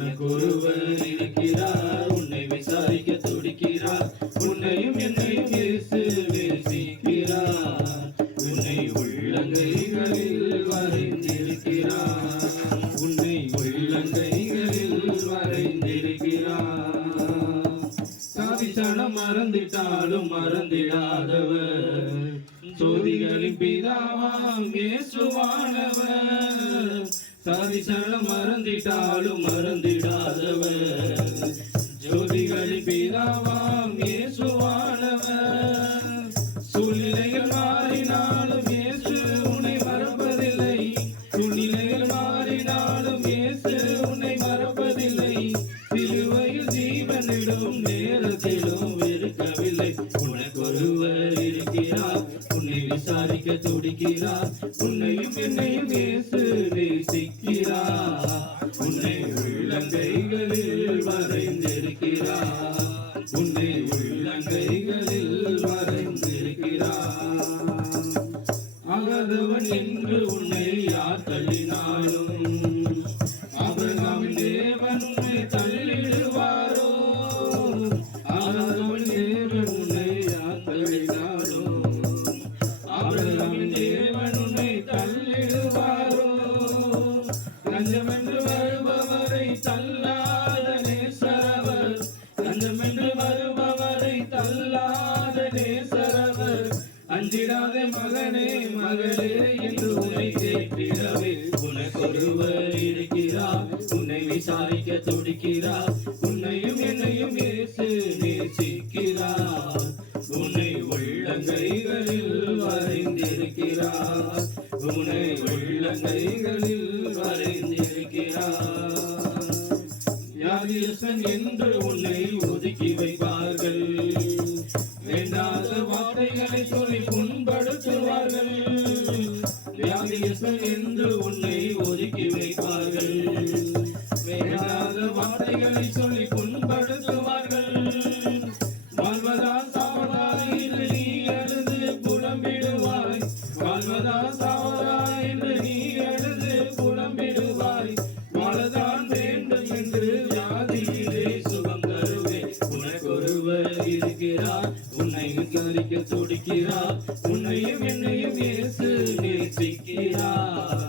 உனக்கொருவர் இருக்கிறார், உன்னை விசாரிக்க துடிக்கிறார். உன்னையும் என்னையும் இயேசு நேசிக்கிறார். உன்னை உள்ளங்கைகளில் வரைந்திருக்கிறார். உன்னை உள்ளங்கைகளில் வரைந்திருக்கிறார். சாதிச்சனம் மறந்திட்டாலும் மறந்திடாதவர், ஜோதிகளின் பிதாவாம் இயேசுவானவர். சாதிச்சனம் மறந்திட்டாலும் மறந்திடாதவர், ஜோதிகளின் பிதாவாம் இயேசுவானவர். சூழ்நிலைகள் மாறினாலும் இயேசு உன்னை மறப்பதில்லை. சூழ்நிலைகள் மாறினாலும் இயேசு உன்னை மறப்பதில்லை. சிலுவையில் ஜீவனிடும் நேரத்திலும் வெறுக்கவில்லை. உனக்கொருவர் இருக்கிறார், உன்னை விசாரிக்க துடிக்கிறார். உன்னையும் என்னையும் இயேசு நேசிக்கிறார். உன்னை உள்ளங்கைகளில் வரைந்திருக்கிறார். உன்னை உள்ளங்கைகளில் வரைந்திருக்கிறார். ஆகாதவன் என்று உன்னை யார் தள்ளினாலும், ஆபிரகாமின் தேவன் உன்னை தள்ளிடுவாரோ? ஆகாதவன் தேவன் உன்னை யார் தள்ளினாலும், ஆபிரகாமின் தேவன் உன்னை தள்ளிடுவாரோ? லஞ்சமென்று வருபவரை தள்ளாத நேசரவர், லஞ்சமென்று வருபவரை தள்ளாத நேசரவர். அஞ்சிடாதே மகனே மகளே என்று உன்னை கேட்கிறவே. உனக்கொருவர் இருக்கிறார், உன்னை விசாரிக்க துடிக்கிறார். உன்னையும் என்னையும் இயேசு நேசிக்கிறார். உன்னை உள்ளங்கைகளில் வரைந்திருக்கிறார். உன்னை உள்ளங்கைகளில் வரைந்திருக்கிறார். வியாதியஸ்தன் என்று உன்னை ஒதுக்கி வைப்பார்கள், வேண்டாத வார்த்தைகளை சொல்லி புண்படுத்துவார்கள். வியாதியஸ்தன் என்று உன்னை ஒதுக்கி வைப்பார்கள், வேண்டாத வார்த்தைகளை சொல்லி புண்படுத்துவார்கள். வாழ்வதா சாவதா என்று நீ எழுது புலம்பிடுவாய். வாழ்வதா சாவதா என்று நீ எழுது புலம்பிடுவாய். வாழதான் வேண்டும் என்று வியாதியிலே சுகம் தருவே. உனக்கொருவர் இருக்கிறார், உன்னை விசாரிக்க துடிக்கிறார். உன்னையும் என்னையும் இயேசு நேசிக்கிறார்.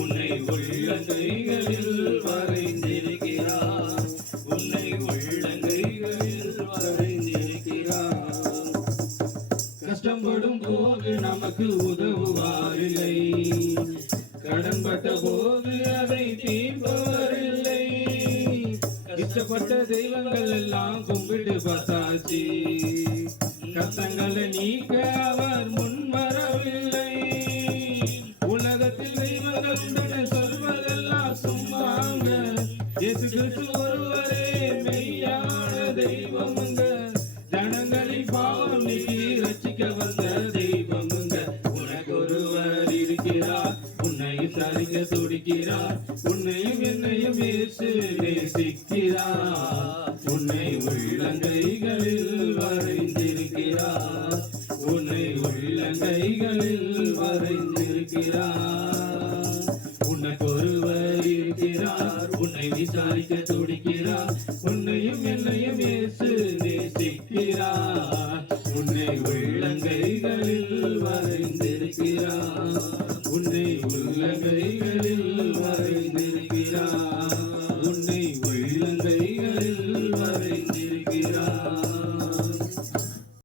உன்னை உள்ளங்கைகளில் வரைந்திருக்கிறார். உன்னை உள்ளங்கைகளில் வரைந்திருக்கிறார். கஷ்டப்படும் போது நமக்கு உதவுவாரில்லை, கடன்பட்ட போது அதை தீர்ப்பவரில்லை. இஷ்டப்பட்ட தெய்வங்கள் எல்லாம் கும்பிட்டு பார்த்தாச்சு, கஷ்டங்களை நீக்க அவர் முன்வரவில்லை. உலகத்தில் தெய்வங்கள் உடனே சொல்வதெல்லாம் சும்மாங்க, இயேசு கிறிஸ்து ஒருவரே மெய்யான தெய்வமுங்க. ஜனங்களின் பாவம் நீக்கி ரட்சிக்க வந்த தெய்வமுங்க. உனக்கொருவர் இருக்கிறார், உன்னை விசாரிக்க துடிக்கிறார். உன்னையும் என்னையும் இயேசு நேசிக்கிறார். உன்னை உள்ளங்கைகளில் வரைந்திருக்கிறார். உன்னை உள்ளங்கைகளில் வரைந்திருக்கிறார். உனக்கொருவர் இருக்கிறார், உன்னை விசாரிக்க துடிக்கிறார். உன்னையும் என்னையும் இயேசு நேசிக்கிறார். உன்னை உள்ளங்கைகளில் வரைந்திருக்கிறார். உன்னை உள்ளங்கைகளில் வரைந்திருக்கிறார்.